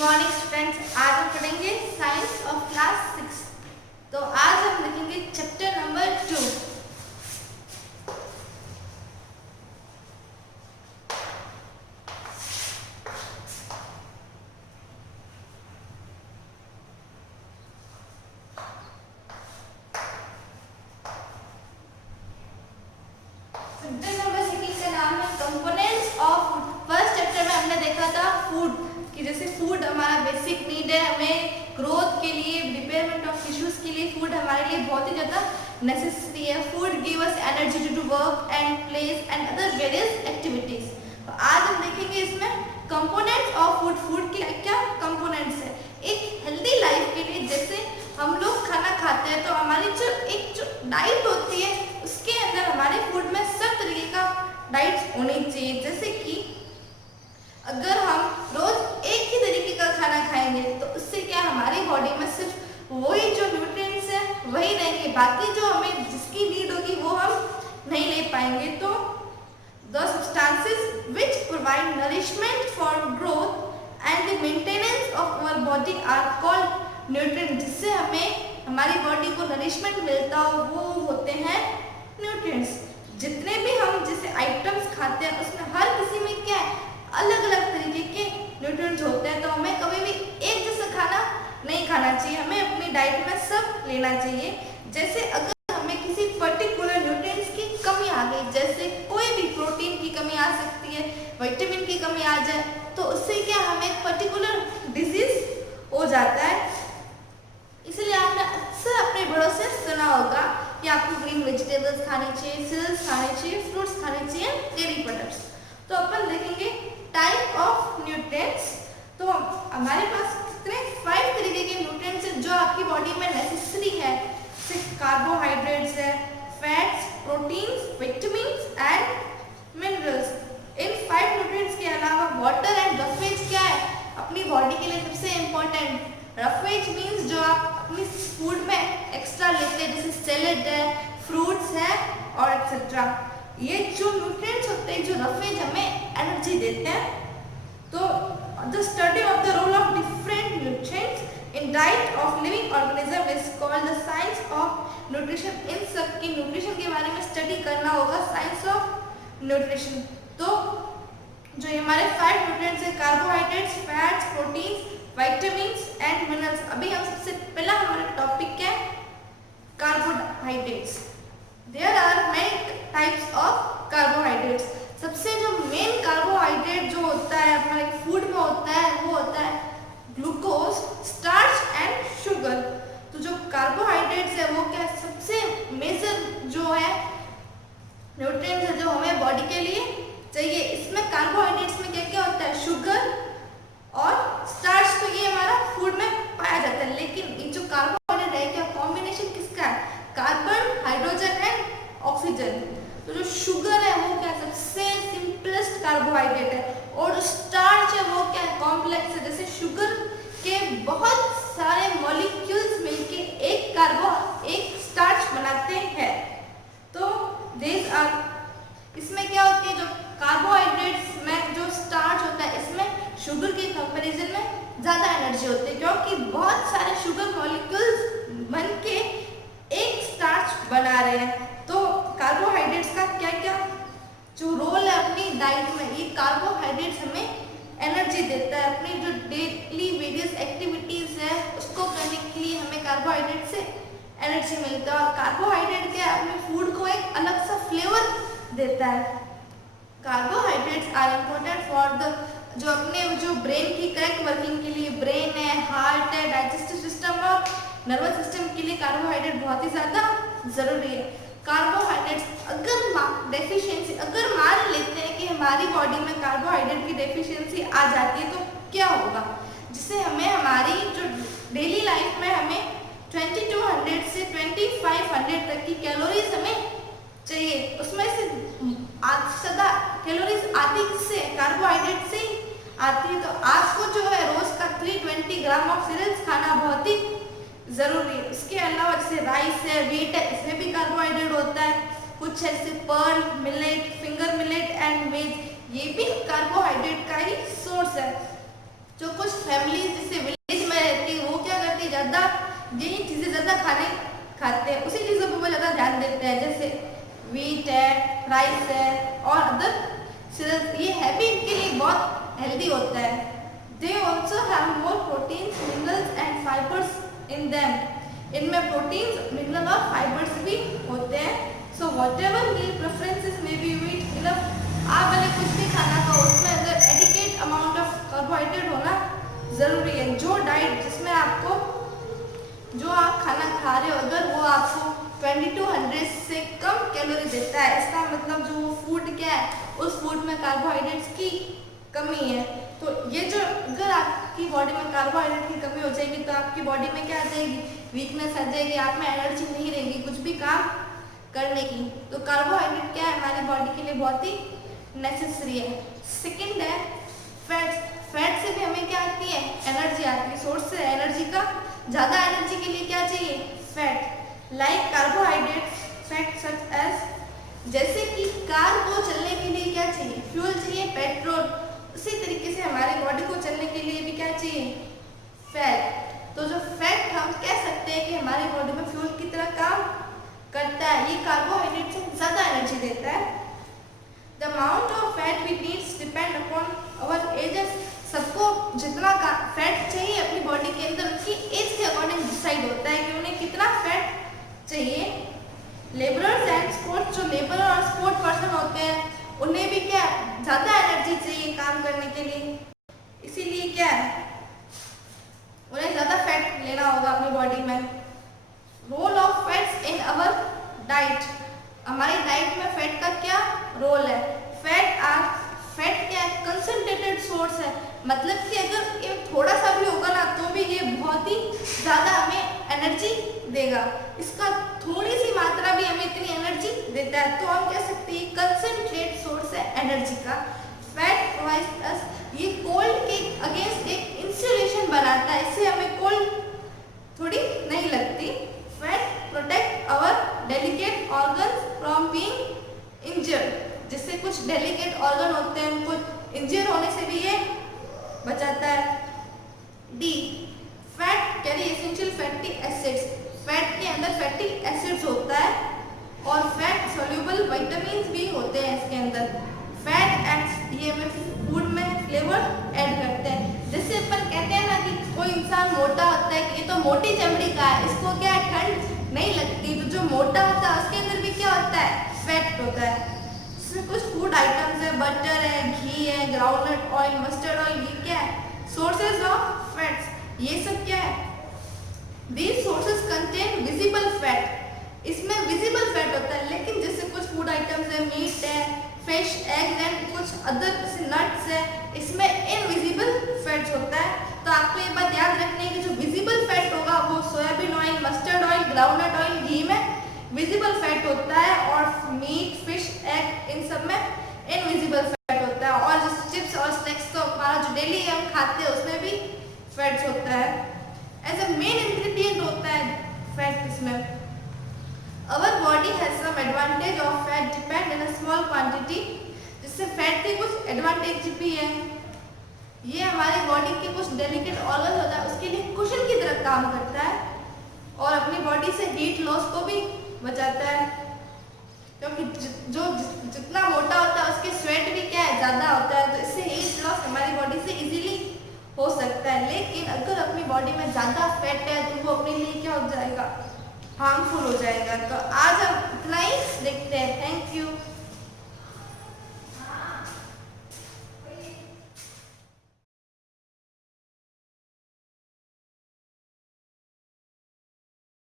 Morning students, आज हम पढ़ेंगे साइंस ऑफ क्लास 6। तो आज हम लिखेंगे चैप्टर नंबर 2। चैप्टर नंबर 6 का नाम है components of food. First chapter में हमने देखा था फूड कि जैसे फूड हमारा बेसिक नीड है, हमें ग्रोथ के लिए, रिपेयरमेंट ऑफ टिश्यूज के लिए फूड हमारे लिए बहुत ही ज़्यादा नेसेसरी है। Food give us energy to do work and place and other various activities. तो आज हम देखेंगे इसमें कंपोनेंट्स ऑफ फूड। फूड के क्या कंपोनेंट्स है एक हेल्दी लाइफ के लिए। जैसे हम लोग खाना खाते हैं तो हमारी जो डाइट होती है उसके अंदर हमारे फूड में सब तरीके का डाइट्स होनी चाहिए। जैसे कि अगर हम रोज एक ही तरीके का खाना खाएंगे तो उससे क्या हमारी बॉडी में सिर्फ वही जो न्यूट्रिएंट्स है वही रहेंगे, बाकी जो हमें जिसकी नीड होगी वो हम नहीं ले पाएंगे। तो the substances which provide nourishment for growth and the maintenance of our body are called nutrients. जिससे हमें हमारी बॉडी को नरिशमेंट मिलता हो वो होते हैं न्यूट्रिएंट्स। जितने भी हम जैसे आइटम्स खाते हैं उसमें हर किसी में क्या है अलग अलग तरीके के न्यूट्रिएंट्स होते हैं। तो हमें कभी भी एक जैसा खाना नहीं खाना चाहिए, हमें अपनी डाइट में सब लेना चाहिए। जैसे अगर हमें किसी पर्टिकुलर न्यूट्रिएंट्स की कमी आ गई, जैसे कोई भी प्रोटीन की कमी आ सकती है, विटामिन की कमी आ जाए, तो उससे क्या हमें एक पर्टिकुलर डिजीज हो जाता है। इसलिए आपने अक्सर अपने बड़ों से सुना होगा कि आपको ग्रीन वेजिटेबल्स खाने चाहिए, सीरियल्स खाने चाहिए, फ्रूट्स खाने चाहिए, डेयरी प्रोडक्ट्स। तो अपन देखेंगे टाइप ऑफ न्यूट्रिएंट्स। तो हमारे पास कितने 5 तरीके के न्यूट्रिएंट्स हैं जो आपकी बॉडी में नेसेसरी है। जैसे कार्बोहाइड्रेट्स है, fats, proteins, vitamins and minerals. In 5 nutrients के अलावा वाटर एंड रफेज क्या है अपनी बॉडी के लिए सबसे इम्पोर्टेंट। रफेज मीन्स जो आप अपनी फूड में एक्स्ट्रा लेते हैं, जैसे सैलेड है, फ्रूट्स है और एक्सेट्रा। ये जो न्यूट्रिएंट्स होते हैं, जो रफेज हमें एनर्जी देते हैं। तो the study of the role of different nutrients in diet of living organism is called the science of nutrition. इन सब की न्यूट्रिशन के बारे में स्टडी करना होगा, साइंस ऑफ न्यूट्रिशन। तो जो ये हमारे 5 न्यूट्रिएंट्स है carbohydrates, fats, proteins, vitamins and minerals. अभी हम सबसे पहला हमारा टॉपिक क्या है carbohydrates. There are many types of carbohydrates. सबसे जो मेन कार्बोहाइड्रेट जो होता है हमारे फूड में होता है वो होता है ग्लूकोज, स्टार्च एंड शुगर। तो जो कार्बोहाइड्रेट्स है वो क्या सबसे मेजर जो है न्यूट्रिएंट्स है जो हमें बॉडी के लिए चाहिए। इसमें कार्बोहाइड्रेट्स में क्या क्या होता है शुगर और स्टार्च। तो ये हमारा फूड में पाया जाता है। लेकिन ये जो कार्बोहाइड्रेट है क्या कॉम्बिनेशन किसका है कार्बन, हाइड्रोजन एंड ऑक्सीजन। तो जो शुगर है वो क्या सबसे सिंपलेस्ट कार्बोहाइड्रेट है और जो स्टार्च है वो क्या कॉम्प्लेक्स है। जैसे शुगर के बहुत सारे मॉलिक्यूल्स मिलके एक स्टार्च बनाते हैं। तो दिस आर इसमें क्या होती है जो कार्बोहाइड्रेट्स में जो स्टार्च होता है इसमें शुगर के कंपैरिजन में ज़्यादा एनर्जी होती है, क्योंकि बहुत सारे शुगर मॉलिक्यूल्स बन के एक स्टार्च बना रहे हैं। तो कार्बोहाइड्रेट्स का क्या क्या जो रोल है अपनी डाइट में, ये कार्बोहाइड्रेट्स हमें एनर्जी देता है। अपनी जो डेली वेरियस एक्टिविटीज है उसको करने के लिए हमें कार्बोहाइड्रेट से एनर्जी मिलता है। और कार्बोहाइड्रेट क्या है अपने फूड को एक अलग सा फ्लेवर देता है। Carbohydrates are important for the जो अपने जो ब्रेन की करेक्ट वर्किंग के लिए, ब्रेन है, हार्ट है, डाइजेस्टिव सिस्टम और नर्वस सिस्टम के लिए कार्बोहाइड्रेट बहुत ही ज़्यादा ज़रूरी है। कार्बोहाइड्रेट्स अगर डेफिशिएंसी अगर मान लेते हैं कि हमारी बॉडी में कार्बोहाइड्रेट की डेफिशिएंसी आ जाती है तो क्या होगा, जिससे हमें हमारी जो डेली लाइफ में हमें 2200 से 2500 तक की कैलोरीज हमें चाहिए। उसमें से ज़्यादा कैलोरीज आती किससे कार्बोहाइड्रेट से आती है। तो आपको जो है रोज़ का 320 ग्राम ऑफ सीरियल्स खाना बहुत ही ज़रूरी है। उसके अलावा जैसे राइस है, व्हीट है, इसमें भी कार्बोहाइड्रेट होता है। कुछ है जैसे pearl, millet, finger millet and maize, ये भी कार्बोहाइड्रेट का ही सोर्स है। जो कुछ फैमिली जैसे विलेज में रहती है वो क्या करती है, ज़्यादा यही चीज़ें ज़्यादा खाते हैं, उसी चीज़ों पर वो ज़्यादा ध्यान देते हैं, जैसे वीट है, राइस है और अदर सीरियल्स। ये हैवी इनके लिए बहुत हेल्दी होता है। They also have more proteins, minerals and fibres in them. इनमें प्रोटीन्स, मिनरल और फाइबर्स भी होते हैं। So whatever meal preferences में बी वीट इनफ। आप भले कुछ भी खाना खाओ, उसमें अगर एडिकेट अमाउंट ऑफ कार्बोहाइड्रेट होना ज़रूरी है। जो डाइट जिसमें आपको जो आप खाना खा रहे हो अगर वो आपको 2200 से कम कैलोरी देता है, इसका मतलब जो वो फूड क्या है, उस फूड में कार्बोहाइड्रेट्स की कमी है। तो ये जो अगर आपकी बॉडी में कार्बोहाइड्रेट की कमी हो जाएगी तो आपकी बॉडी में क्या आ जाएगी, वीकनेस आ जाएगी, आप में एनर्जी नहीं रहेगी कुछ भी काम करने की। तो कार्बोहाइड्रेट क्या है हमारी बॉडी के लिए बहुत ही नेसेसरी है। सेकेंड है फैट्स। फैट से भी हमें क्या आती है, एनर्जी आती है। सोर्स है एनर्जी का, ज़्यादा एनर्जी के लिए क्या चाहिए, fat. Like carbohydrate fat such as, जैसे कि कार को चलने के लिए क्या चाहिए, फ्यूल चाहिए, पेट्रोल। उसी तरीके से हमारी बॉडी को चलने के लिए भी क्या चाहिए, फैट। तो जो फैट हम कह सकते हैं कि हमारी बॉडी में फ्यूल की तरह काम करता है, ये कार्बोहाइड्रेट से ज़्यादा एनर्जी देता है। The amount of fat we needs depend upon our ages. सबको जितना फैट चाहिए अपनी बॉडी के अंदर उनकी एज के अकॉर्डिंग डिसाइड होता है कि उन्हें कितना फैट चाहिए। लेबरर्स एंड स्पोर्ट्स, जो लेबर और स्पोर्ट पर्सन होते हैं उन्हें भी क्या ज़्यादा एनर्जी चाहिए काम करने के लिए, इसीलिए क्या है उन्हें ज़्यादा फैट लेना होगा अपनी बॉडी में। Role of fats in our diet, हमारी डाइट में फैट का क्या रोल है। फैट क्या है, कंसंट्रेटेड सोर्स है, मतलब कि अगर ये थोड़ा सा भी होगा ना तो भी ये बहुत ही ज़्यादा हमें एनर्जी देगा। इसका थोड़ी सी मात्रा भी हमें इतनी एनर्जी देता है, तो हम कह सकते हैं कंसंट्रेट सोर्स है एनर्जी का। फैट प्रोवाइड्स अस, ये कोल्ड के अगेंस्ट एक इंसुलेशन बनाता है, इससे हमें कोल्ड थोड़ी नहीं लगती। Fat protect our delicate organs from being injured, जिससे कुछ डेलिकेट ऑर्गन होते हैं उनको इंजर होने से भी ये बचाता है। D, fat carry essential fatty acids, fat के अंदर फैटी एसिड्स होता है और फैट सोल्यूबल विटामिन्स भी होते हैं इसके अंदर। फैट एड्स, ये हमें फूड में फ्लेवर ऐड करते हैं। जैसे अपन कहते हैं ना कि कोई इंसान मोटा होता है कि ये तो मोटी चमड़ी का है, इसको क्या ठंड नहीं लगती, तो जो मोटा होता है उसके अंदर भी क्या होता है, फैट होता है। इसमें कुछ फूड आइटम्स है, बटर है, घी है, ग्राउंडनट ऑयल, मस्टर्ड ऑयल, ये क्या है सोर्सेज ऑफ फैट्स, ये सब क्या है, these sources contain visible fat, इसमें विजिबल फैट होता है। लेकिन जैसे कुछ फूड आइटम्स है, मीट है, फिश, एग एंड कुछ अदर नट्स है, इसमें इनविजिबल फैट्स होता है। तो आपको ये बात याद रखनी है कि जो विजिबल फैट होगा वो soybean oil, mustard oil, groundnut oil, ghee में विजिबल फैट होता है और मीट, फिश, एग इन सब में इनविजिबल फैट होता है। और जैसे चिप्स और स्नैक्स तो हमारा जो डेली हम खाते हैं उसमें भी फैट्स होता है। एज अ मेन इंग्रेडिएंट होता है फैट इसमें। Our body has some advantage of fat depend in a small quantity, जिससे फैट के कुछ एडवांटेज भी है। ये हमारे बॉडी के कुछ डेलिकेट ऑर्गन होता है उसके लिए कुशन की तरह काम करता है और अपनी बॉडी से हीट लॉस को भी बचाता है, क्योंकि जितना मोटा होता है उसके स्वेट भी क्या है ज़्यादा होता है, तो इससे हीट लॉस हमारी बॉडी से इजीली हो सकता है। लेकिन अगर अपनी बॉडी में ज़्यादा फैट है तो वो अपने लिए क्या हो जाएगा, हार्मफुल हो जाएगा। तो